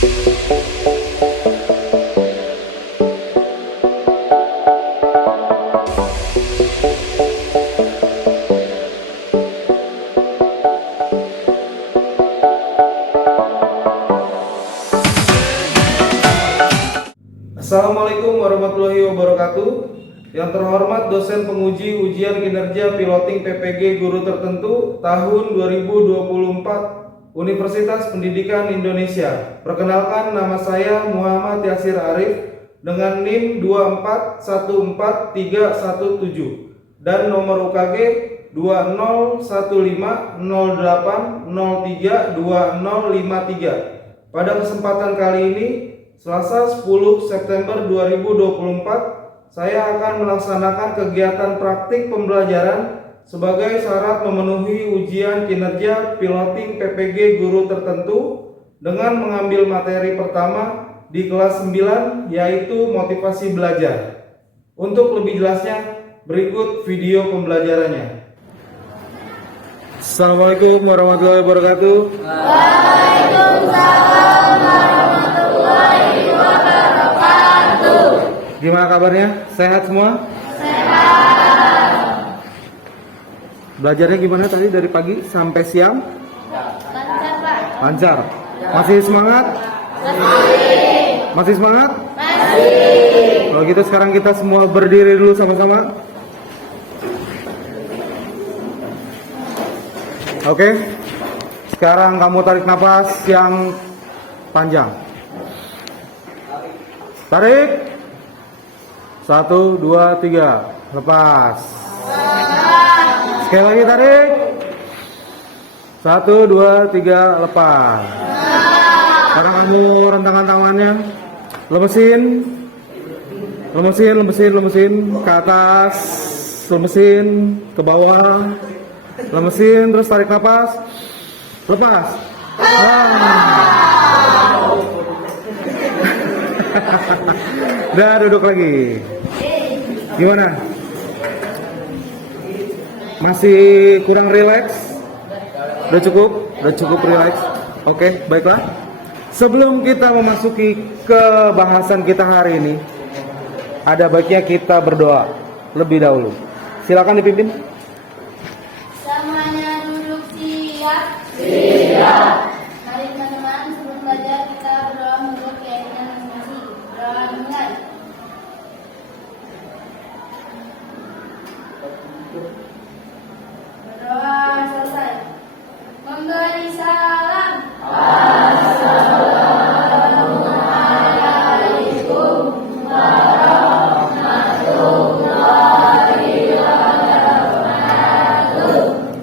Assalamualaikum warahmatullahi wabarakatuh. Yang terhormat dosen penguji ujian kinerja piloting PPG guru tertentu tahun 2024 Universitas Pendidikan Indonesia. Perkenalkan, nama saya Muhammad Yasir Arif dengan NIM 2414317 dan nomor UKG 201508032053. Pada kesempatan kali ini, Selasa 10 September 2024, saya akan melaksanakan kegiatan praktik pembelajaran sebagai syarat memenuhi ujian kinerja piloting PPG guru tertentu dengan mengambil materi pertama di kelas 9, yaitu motivasi belajar. Untuk lebih jelasnya, berikut video pembelajarannya. Assalamualaikum warahmatullahi wabarakatuh. Waalaikumsalam warahmatullahi wabarakatuh. Gimana kabarnya? Sehat semua? Sehat. Belajarnya gimana tadi dari pagi sampai siang? Lancar, Pak. Lancar. Masih semangat? Masih semangat? Masih. Kalau gitu sekarang kita semua berdiri dulu sama-sama. Oke. Sekarang kamu tarik nafas yang panjang. Tarik. 1, 2, 3. Lepas. Sekali lagi tarik. 1, 2, 3. Lepas. Sekarang kamu rentangkan tangannya. Lemesin. Ke atas. Lemesin. Ke bawah. Lemesin. Terus tarik nafas. Lepas. Udah, duduk lagi. Gimana? Masih kurang rileks? Udah cukup rileks. Oke, baiklah. Sebelum kita memasuki ke bahasan kita hari ini, ada baiknya kita berdoa lebih dahulu. Silakan dipimpin. Semuanya duduk siap. Mari teman-teman, sebelum belajar kita berdoa menurut keyakinan masing-masing. Berdoa dimulai. Berdoa selesai. Memberi salam.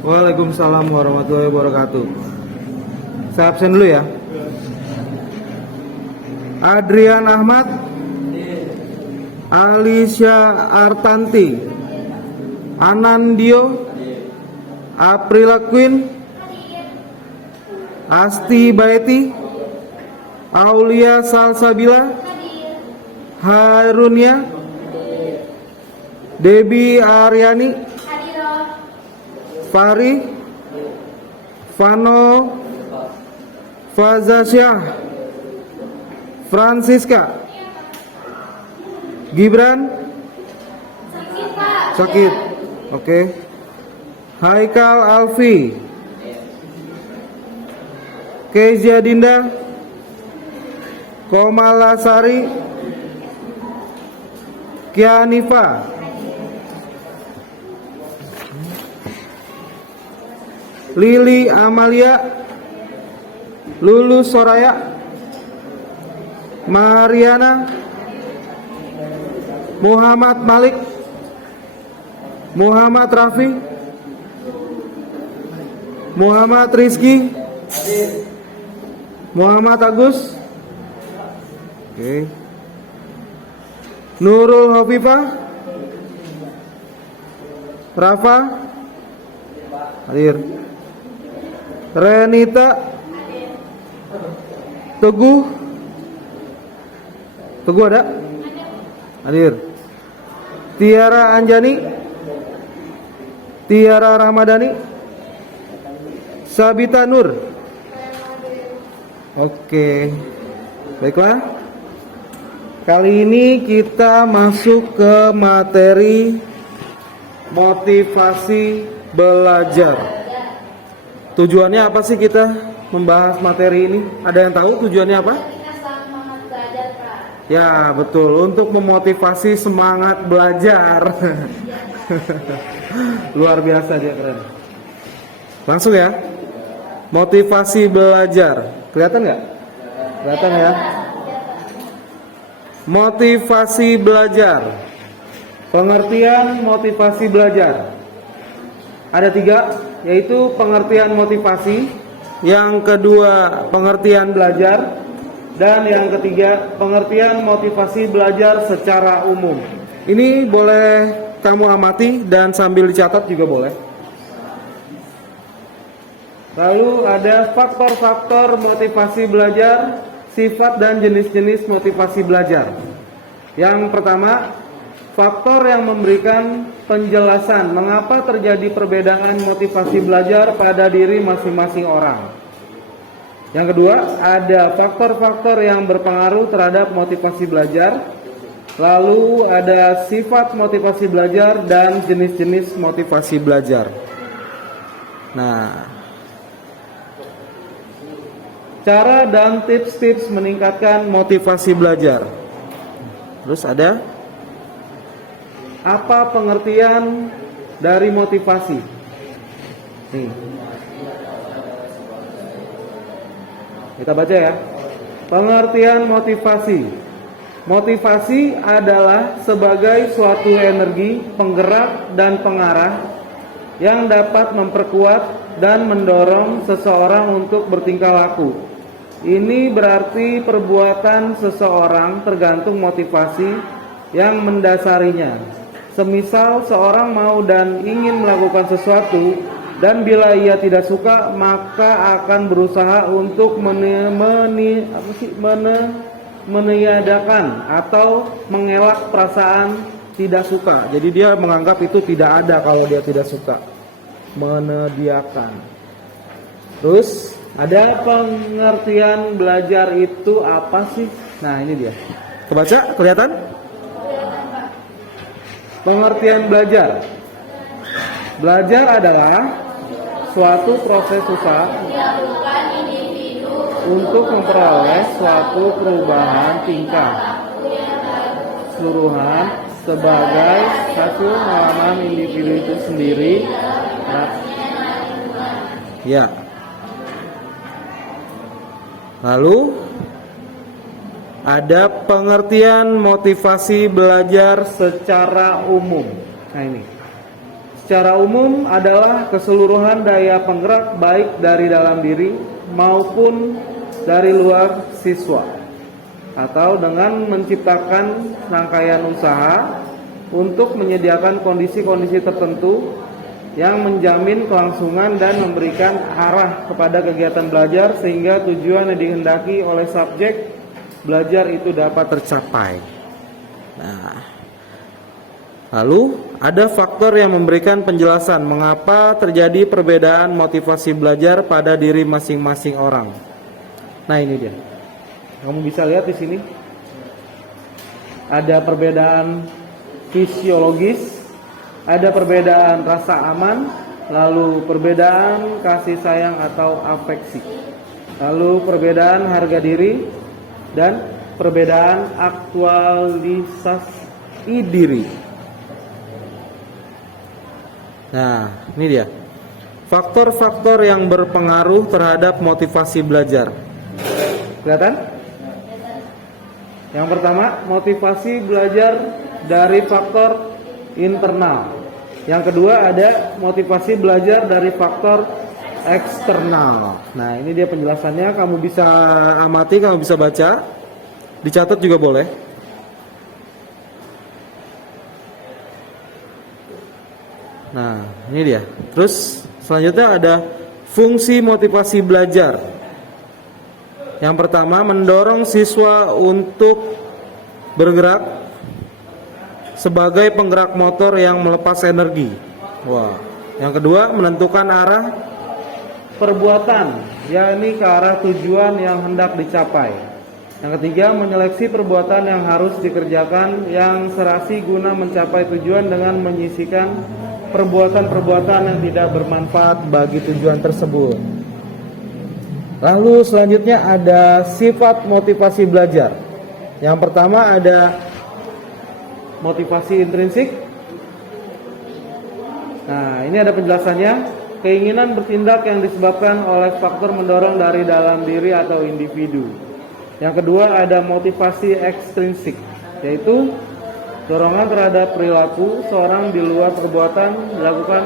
Waalaikumsalam warahmatullahi wabarakatuh. Saya absen dulu ya. Adrian Ahmad, Alicia Artanti, Anandio, Aprila Queen, Asti Baeti, Aulia Salsabila, Harunia, Debbie Aryani, Fari, Vano, Fazasya, Francisca, Gibran, sakit. Oke. Haikal Alfi, Kezia Dinda, Komalasari, Kianifa, Lili Amalia, Lulu Soraya, Mariana, Muhammad Malik, Muhammad Rafi, Muhammad Rizky, Muhammad Agus, Nurul Hafifah, Rafa, hadir. Renita, Teguh ada? Hadir. Tiara Anjani, Tiara Ramadhani, Sabita Nur. Oke. Baiklah. Kali ini kita masuk ke materi motivasi belajar. Tujuannya apa sih kita membahas materi ini? Ada yang tahu tujuannya apa? Kita semangat belajar, Pak. Ya, betul. Untuk memotivasi semangat belajar. Luar biasa dia, keren. Langsung ya. Motivasi belajar. Kelihatan nggak? Kelihatan ya. Motivasi belajar. Pengertian motivasi belajar. Ada 3, yaitu pengertian motivasi. Yang kedua, pengertian belajar. Dan yang ketiga, pengertian motivasi belajar secara umum. Ini boleh kamu amati dan sambil dicatat juga boleh. Lalu ada faktor-faktor motivasi belajar, sifat dan jenis-jenis motivasi belajar. Yang pertama, faktor yang memberikan penjelasan mengapa terjadi perbedaan motivasi belajar pada diri masing-masing orang. Yang kedua, ada faktor-faktor yang berpengaruh terhadap motivasi belajar. Lalu ada sifat motivasi belajar dan jenis-jenis motivasi belajar. Nah, cara dan tips-tips meningkatkan motivasi belajar. Terus ada apa pengertian dari motivasi? Nih. Kita baca ya. Pengertian motivasi. Motivasi adalah sebagai suatu energi, penggerak dan pengarah yang dapat memperkuat dan mendorong seseorang untuk bertingkah laku. Ini berarti perbuatan seseorang tergantung motivasi yang mendasarinya. Semisal seorang mau dan ingin melakukan sesuatu, dan bila ia tidak suka, maka akan berusaha untuk meniadakan atau mengelak perasaan tidak suka. Jadi dia menganggap itu tidak ada kalau dia tidak suka. Menyediakan. Terus ada pengertian belajar itu apa sih? Nah, ini dia. Kebaca? Kelihatan? Pengertian belajar. Belajar adalah suatu proses usaha untuk memperoleh suatu perubahan tingkah keseluruhan sebagai hasil pengalaman individu itu sendiri. Ya. Lalu ada pengertian motivasi belajar secara umum. Nah ini. Secara umum adalah keseluruhan daya penggerak baik dari dalam diri maupun dari luar siswa, atau dengan menciptakan rangkaian usaha untuk menyediakan kondisi-kondisi tertentu yang menjamin kelangsungan dan memberikan arah kepada kegiatan belajar sehingga tujuan yang dihendaki oleh subjek belajar itu dapat tercapai. Nah, lalu ada faktor yang memberikan penjelasan mengapa terjadi perbedaan motivasi belajar pada diri masing-masing orang. Nah, ini dia. Kamu bisa lihat di sini. Ada perbedaan fisiologis, ada perbedaan rasa aman, lalu perbedaan kasih sayang atau afeksi, lalu perbedaan harga diri, dan perbedaan aktualisasi diri. Nah, ini dia. Faktor-faktor yang berpengaruh terhadap motivasi belajar. Kelihatan? Yang pertama, motivasi belajar dari faktor internal. Yang kedua, ada motivasi belajar dari faktor eksternal. Nah, ini dia penjelasannya. Kamu bisa amati, kamu bisa baca. Dicatat juga boleh. Nah, ini dia. Terus selanjutnya ada fungsi motivasi belajar. Yang pertama, mendorong siswa untuk bergerak sebagai penggerak motor yang melepas energi. Wah. Yang kedua, menentukan arah perbuatan, yakni ke arah tujuan yang hendak dicapai. Yang ketiga, menyeleksi perbuatan yang harus dikerjakan yang serasi guna mencapai tujuan dengan menyisihkan perbuatan-perbuatan yang tidak bermanfaat bagi tujuan tersebut. Lalu selanjutnya ada sifat motivasi belajar. Yang pertama ada motivasi intrinsik. Nah, ini ada penjelasannya. Keinginan bertindak yang disebabkan oleh faktor mendorong dari dalam diri atau individu. Yang kedua ada motivasi ekstrinsik, yaitu dorongan terhadap perilaku seorang di luar perbuatan dilakukan.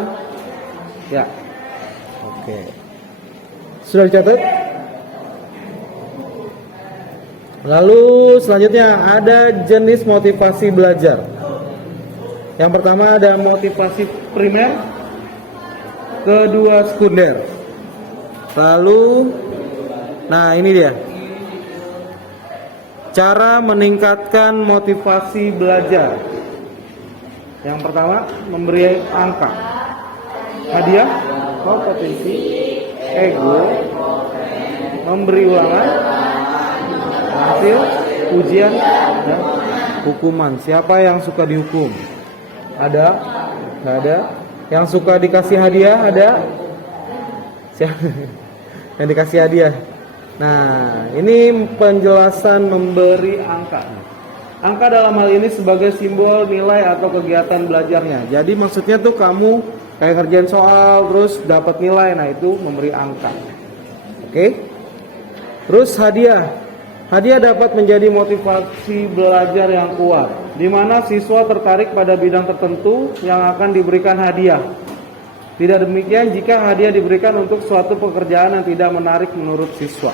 Ya, oke. Sudah dicatat? Lalu selanjutnya ada jenis motivasi belajar. Yang pertama ada motivasi primer, kedua sekunder. Lalu, nah ini dia. Cara meningkatkan motivasi belajar. Yang pertama, memberi angka, hadiah, kompetensi, ego, memberi ulangan, hasil, ujian, dan hukuman. Siapa yang suka dihukum? Ada? Nggak ada? Yang suka dikasih hadiah? Ada? Siapa yang dikasih hadiah? Nah, ini penjelasan memberi angka. Angka dalam hal ini sebagai simbol nilai atau kegiatan belajarnya. Jadi maksudnya tuh kamu kayak ngerjain soal terus dapat nilai, nah itu memberi angka. Oke? Terus hadiah. Hadiah dapat menjadi motivasi belajar yang kuat, di mana siswa tertarik pada bidang tertentu yang akan diberikan hadiah. Tidak demikian jika hadiah diberikan untuk suatu pekerjaan yang tidak menarik menurut siswa.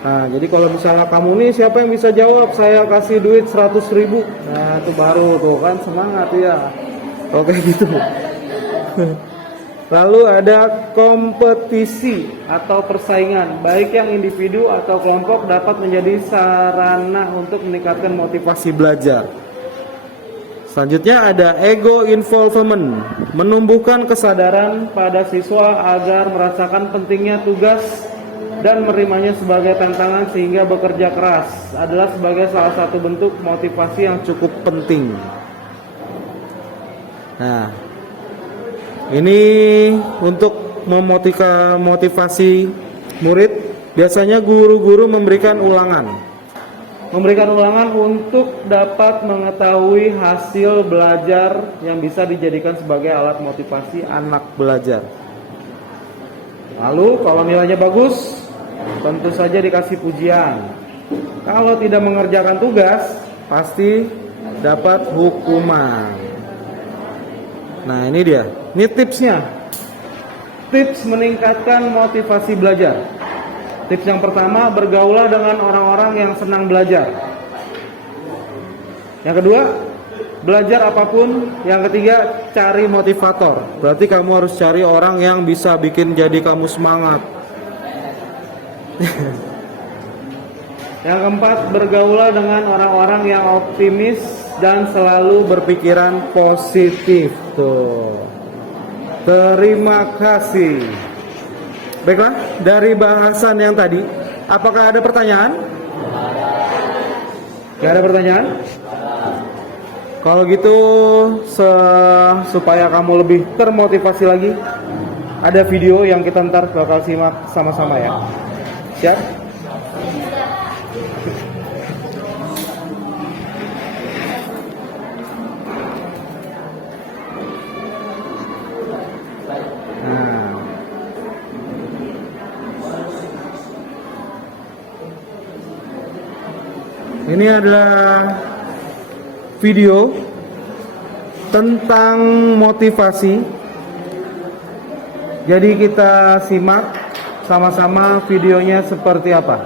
Nah, jadi kalau misalnya kamu nih, siapa yang bisa jawab? Saya kasih duit 100.000. Nah, itu baru tuh kan semangat ya. Oke gitu. Lalu ada kompetisi atau persaingan, baik yang individu atau kelompok dapat menjadi sarana untuk meningkatkan motivasi belajar. Selanjutnya ada ego involvement, menumbuhkan kesadaran pada siswa agar merasakan pentingnya tugas dan menerimanya sebagai tantangan sehingga bekerja keras adalah sebagai salah satu bentuk motivasi yang cukup penting. Nah, ini untuk memotivasi murid, biasanya guru-guru memberikan ulangan untuk dapat mengetahui hasil belajar yang bisa dijadikan sebagai alat motivasi anak belajar. Lalu kalau nilainya bagus, tentu saja dikasih pujian. Kalau tidak mengerjakan tugas, pasti dapat hukuman. Nah, ini dia. Ini tipsnya. Tips meningkatkan motivasi belajar. Tips yang pertama, bergaulah dengan orang-orang yang senang belajar. Yang kedua, belajar apapun. Yang ketiga, cari motivator. Berarti kamu harus cari orang yang bisa bikin jadi kamu semangat. Yang keempat, bergaulah dengan orang-orang yang optimis dan selalu berpikiran positif. Tuh. Terima kasih. Baiklah, dari bahasan yang tadi, apakah ada pertanyaan? Gak ada pertanyaan? Kalau gitu, supaya kamu lebih termotivasi lagi, ada video yang kita ntar bakal simak sama-sama ya. Siap? Ini adalah video tentang motivasi. Jadi kita simak sama-sama videonya seperti apa.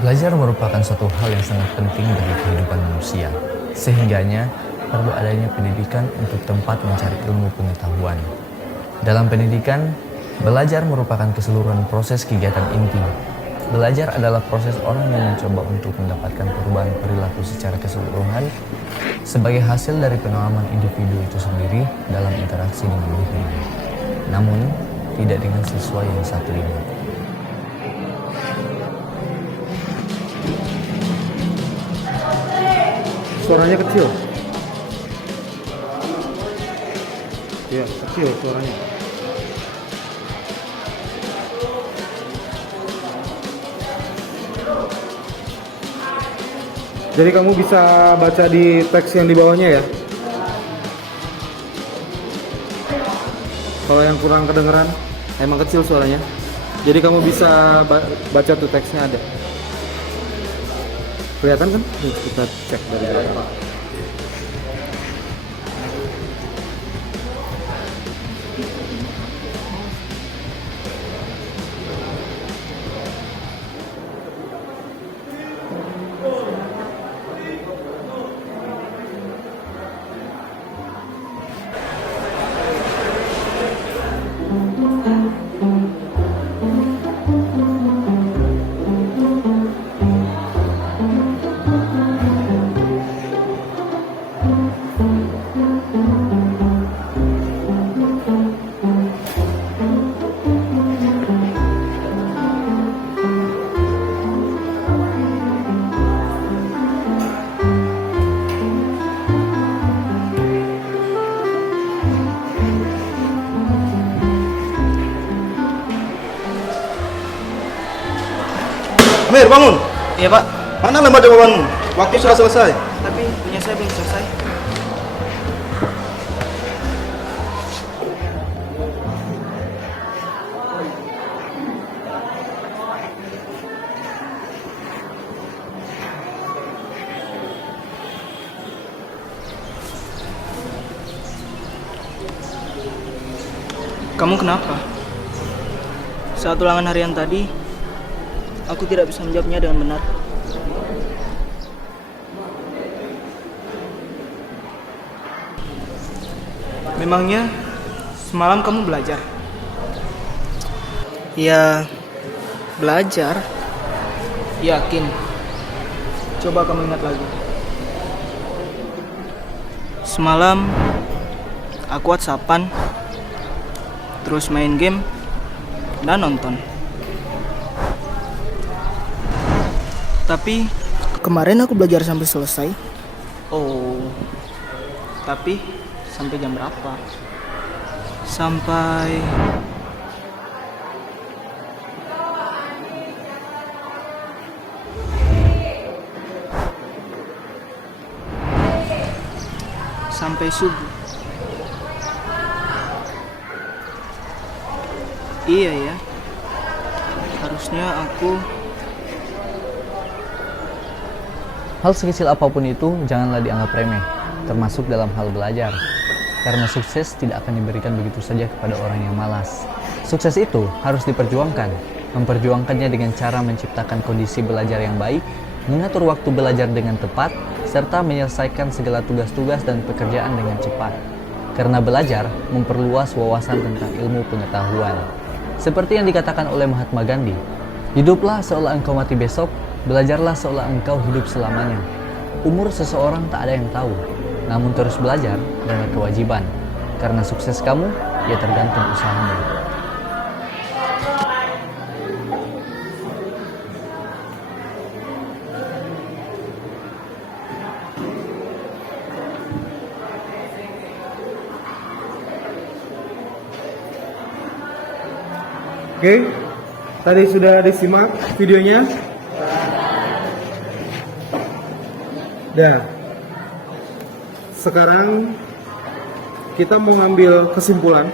Belajar merupakan suatu hal yang sangat penting bagi kehidupan manusia. Sehingganya perlu adanya pendidikan untuk tempat mencari ilmu pengetahuan. Dalam pendidikan, belajar merupakan keseluruhan proses kegiatan inti, Belajar adalah proses orang yang mencoba untuk mendapatkan perubahan perilaku secara keseluruhan sebagai hasil dari pengalaman individu itu sendiri dalam interaksi dengan lingkungan. Namun, tidak dengan siswa yang satu ini. Suaranya kecil. Iya, kecil suaranya. Jadi kamu bisa baca di teks yang di bawahnya ya. Kalau yang kurang kedengeran, emang kecil suaranya. Jadi kamu bisa baca tuh teksnya ada. Kelihatan kan? Nih, kita cek dari bawah. Amir, bangun. Iya Pak, Mana lembar jawabanmu? Waktu sudah selesai. tapi punya saya belum selesai. Kamu kenapa? Saat ulangan harian tadi, aku tidak bisa menjawabnya dengan benar. Memangnya semalam kamu belajar? Ya, belajar. Yakin? Coba kamu ingat lagi. Semalam aku WhatsAppan, terus main game dan nonton. Tapi kemarin aku belajar sampai selesai. Oh, tapi sampai jam berapa? Sampai subuh. Iya ya. Harusnya aku Hal sekecil apapun itu janganlah dianggap remeh, termasuk dalam hal belajar. Karena sukses tidak akan diberikan begitu saja kepada orang yang malas. Sukses itu harus diperjuangkan. Memperjuangkannya dengan cara menciptakan kondisi belajar yang baik, mengatur waktu belajar dengan tepat, serta menyelesaikan segala tugas-tugas dan pekerjaan dengan cepat. Karena belajar memperluas wawasan tentang ilmu pengetahuan. Seperti yang dikatakan oleh Mahatma Gandhi, hiduplah seolah engkau mati besok, belajarlah seolah engkau hidup selamanya. Umur seseorang tak ada yang tahu, namun terus belajar adalah kewajiban. Karena sukses kamu, ya tergantung usahamu. Oke, tadi sudah disimak videonya. Dah. Sekarang kita mau ngambil kesimpulan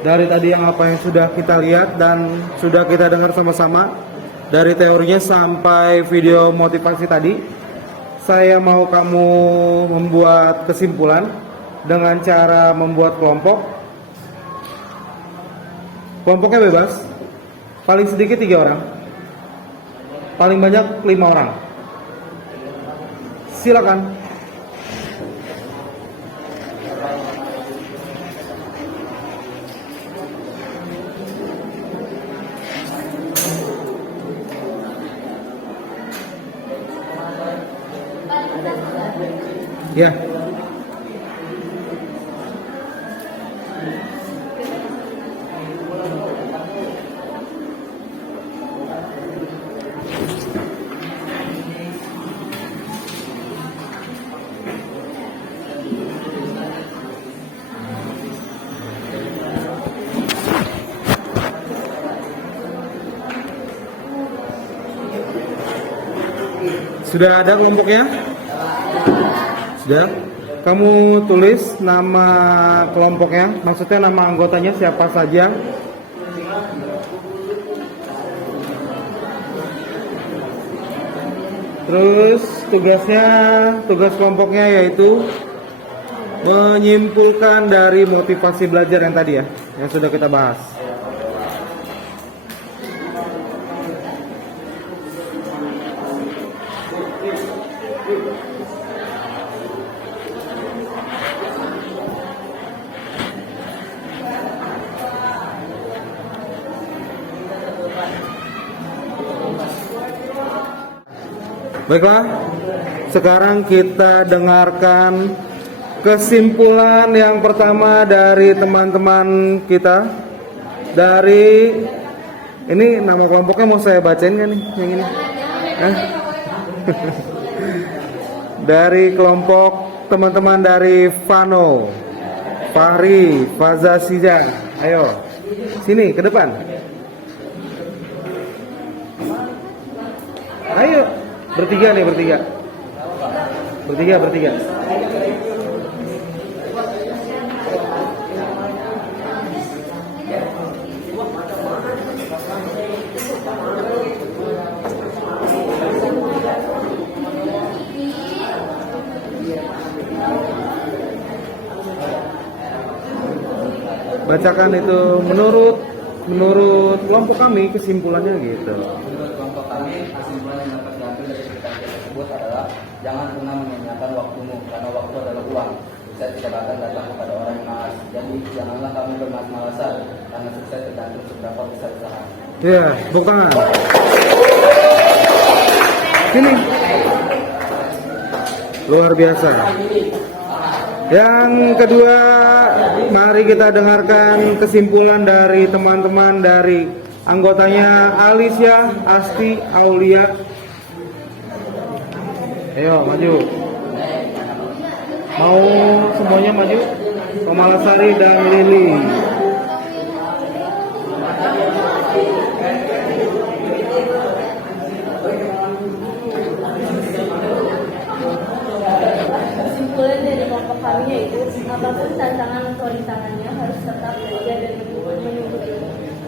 dari tadi yang apa yang sudah kita lihat dan sudah kita dengar sama-sama, dari teorinya sampai video motivasi tadi. Saya mau kamu membuat kesimpulan dengan cara membuat kelompok. Kelompoknya bebas, paling sedikit 3 orang, paling banyak 5 orang. Silakan. Ya. Sudah ada kelompoknya? Sudah. Kamu tulis nama kelompoknya, maksudnya nama anggotanya siapa saja. Terus tugas kelompoknya yaitu menyimpulkan dari motivasi belajar yang tadi ya, yang sudah kita bahas. Baiklah, sekarang kita dengarkan kesimpulan yang pertama dari teman-teman kita. Dari ini nama kelompoknya mau saya bacain nggak nih yang ini? Dari kelompok teman-teman dari Fano, Fahri, Faza Siza. Ayo, sini ke depan. Ayo. Bertiga nih, bertiga. Bacakan itu menurut kelompok kami kesimpulannya gitu. Menurut kelompok kami, kesimpulan yang dapat diambil dari cerita tersebut adalah jangan pernah menyanyiakan waktumu, karena waktu adalah uang. Sukses tidak akan datang kepada orang yang malas. Jadi janganlah kamu bermalas-malasan, karena sukses tergantung seberapa besar usaha. Iya, tepuk tangan. Sini. Luar biasa. Yang kedua, mari kita dengarkan kesimpulan dari teman-teman dari anggotanya Alicia, Asti, Aulia. Ayo maju. Mau semuanya maju? Komalasari dan Lili. Kesimpulan dari kelompok kami yaitu apapun tantangan atau rintangannya harus tetap belajar dan menuntut ilmu.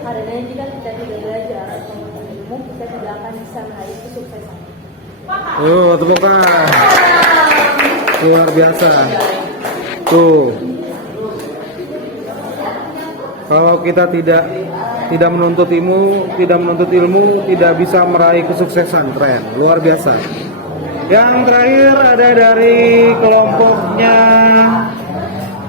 Karena jika kita tidak belajar atau menuntut ilmu, kita tidak akan bisa meraih kesuksesan. Tepuk tangan. Luar biasa. Tuh. Kalau kita tidak menuntut ilmu, tidak bisa meraih kesuksesan. Keren, luar biasa. Yang terakhir ada dari kelompoknya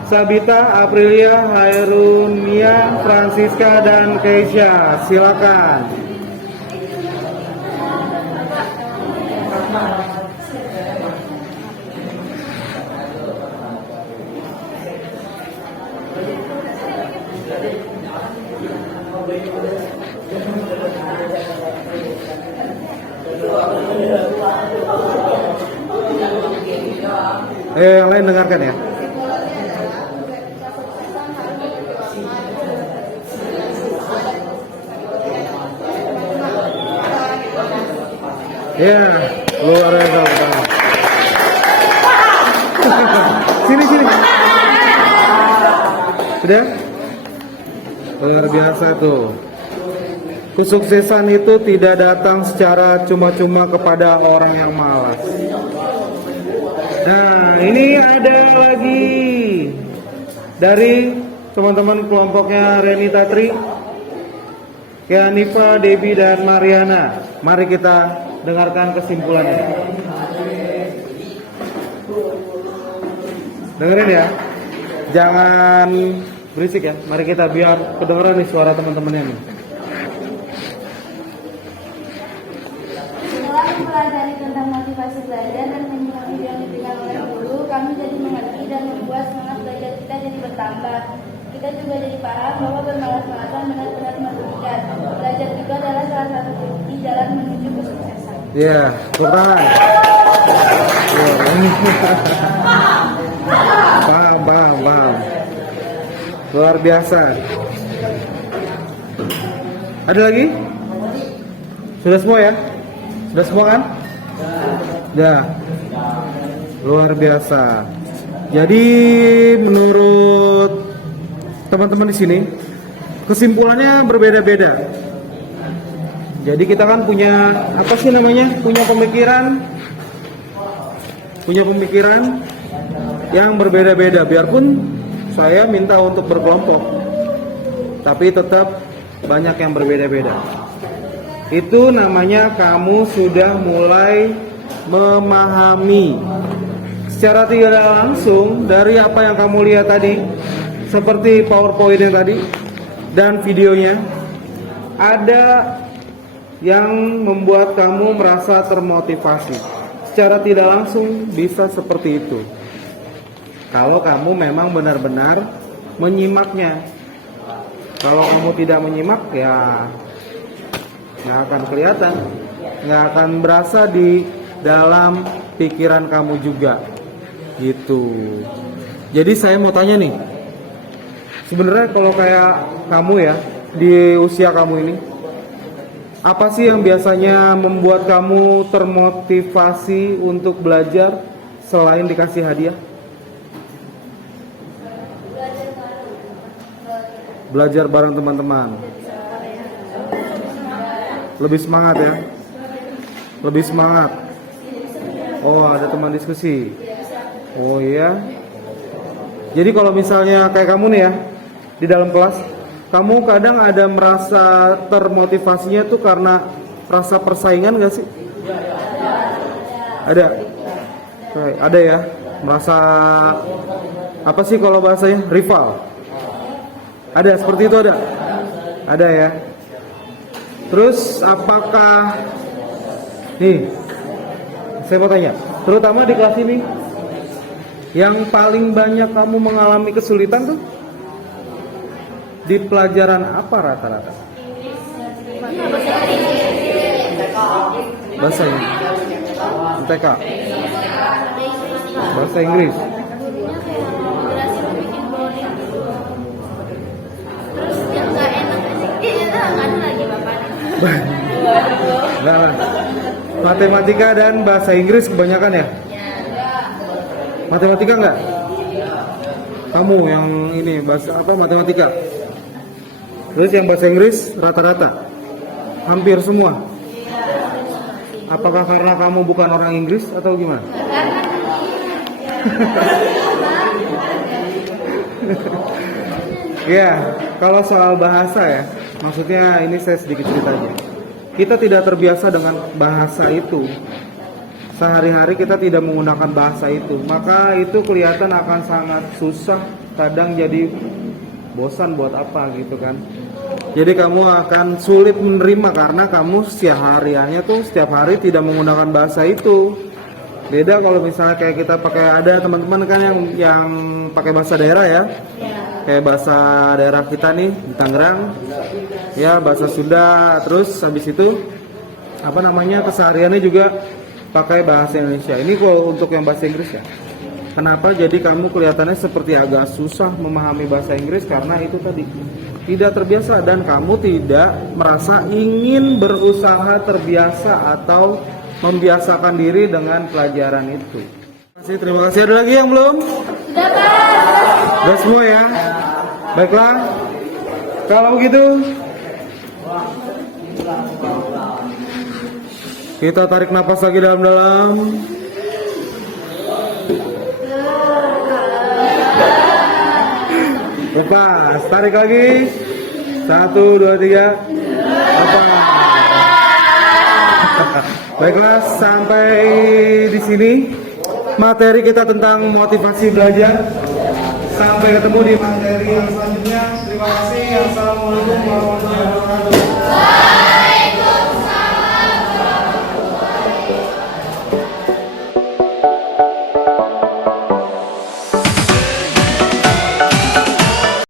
Sabita, Aprilia, Hairunia, Francisca, dan Keisha. Silakan. Yang lain dengarkan ya. Ya, luar biasa. Sini. Sudah? Luar biasa tuh. Kesuksesan itu tidak datang secara cuma-cuma kepada orang yang malas. Nah, ini ada lagi dari teman-teman kelompoknya Reni Tatri, Kianifa, Debbie, dan Mariana. Mari kita dengarkan kesimpulannya. Dengerin ya, jangan berisik ya. Mari kita biar kedengeran nih suara teman-temannya nih. Setelah mempelajari tentang motivasi belajar dan menyimak video yang diberikan oleh guru, kami bertambah. Kita juga jadi paham bahwa bermalas-malasan benar-benar merugikan. Belajar juga adalah salah satu kunci jalan menuju kesuksesan. Ya, kurang. Paham. Luar biasa. Ada lagi? Sudah semua ya? Sudah semua kan? Ya. Luar biasa. Jadi menurut teman-teman di sini kesimpulannya berbeda-beda. Jadi kita kan punya apa sih namanya? Punya pemikiran yang berbeda-beda. Biarpun saya minta untuk berkelompok, tapi tetap banyak yang berbeda-beda. Itu namanya kamu sudah mulai memahami secara tidak langsung dari apa yang kamu lihat tadi, seperti PowerPoint yang tadi dan videonya. Ada yang membuat kamu merasa termotivasi. Secara tidak langsung bisa seperti itu. Kalau kamu memang benar-benar menyimaknya. Kalau kamu tidak menyimak, ya nggak akan kelihatan, nggak akan berasa di dalam pikiran kamu juga, gitu. Jadi saya mau tanya nih, sebenarnya kalau kayak kamu ya di usia kamu ini, apa sih yang biasanya membuat kamu termotivasi untuk belajar selain dikasih hadiah? Belajar bareng teman-teman. Lebih semangat ya? Lebih semangat. Oh, ada teman diskusi. Oh iya. Jadi kalau misalnya kayak kamu nih ya, di dalam kelas, kamu kadang ada merasa termotivasinya tuh karena rasa persaingan gak sih? Ada? Oke, ada ya? Merasa, apa sih kalau bahasanya? Rival? Ada, seperti itu ada? Ada ya? Terus apakah, nih, saya mau tanya, terutama di kelas ini, yang paling banyak kamu mengalami kesulitan tuh di pelajaran apa rata-rata? Bahasa Inggris, TK, bahasa Inggris. Nah, matematika dan bahasa Inggris kebanyakan ya? Matematika enggak? Kamu yang ini bahasa apa, matematika? Terus yang bahasa Inggris rata-rata? Hampir semua? Apakah karena kamu bukan orang Inggris atau gimana? Ya, kalau soal bahasa ya, maksudnya ini saya sedikit cerita aja. Kita tidak terbiasa dengan bahasa itu. Sehari-hari kita tidak menggunakan bahasa itu, maka itu kelihatan akan sangat susah. Kadang jadi bosan buat apa gitu kan. Jadi kamu akan sulit menerima karena kamu sehari-harinya tuh setiap hari tidak menggunakan bahasa itu. Beda kalau misalnya kayak kita pakai, ada teman-teman kan yang pakai bahasa daerah ya. Kayak bahasa daerah kita nih di Tangerang. Ya, bahasa Sunda, terus habis itu apa namanya, kesehariannya juga pakai bahasa Indonesia. Ini kalau untuk yang bahasa Inggris ya. Kenapa jadi kamu kelihatannya seperti agak susah memahami bahasa Inggris? Karena itu tadi tidak terbiasa dan kamu tidak merasa ingin berusaha terbiasa atau membiasakan diri dengan pelajaran itu. Terima kasih. Ada lagi yang belum? Sudah, Pak. Sudah semua ya? Baiklah. Kalau begitu kita tarik nafas lagi dalam-dalam. Lepas, tarik lagi. 1, 2, 3. Lepas. Baiklah, sampai di sini materi kita tentang motivasi belajar. Sampai ketemu di materi yang selanjutnya. Terima kasih. Assalamualaikum warahmatullahi wabarakatuh.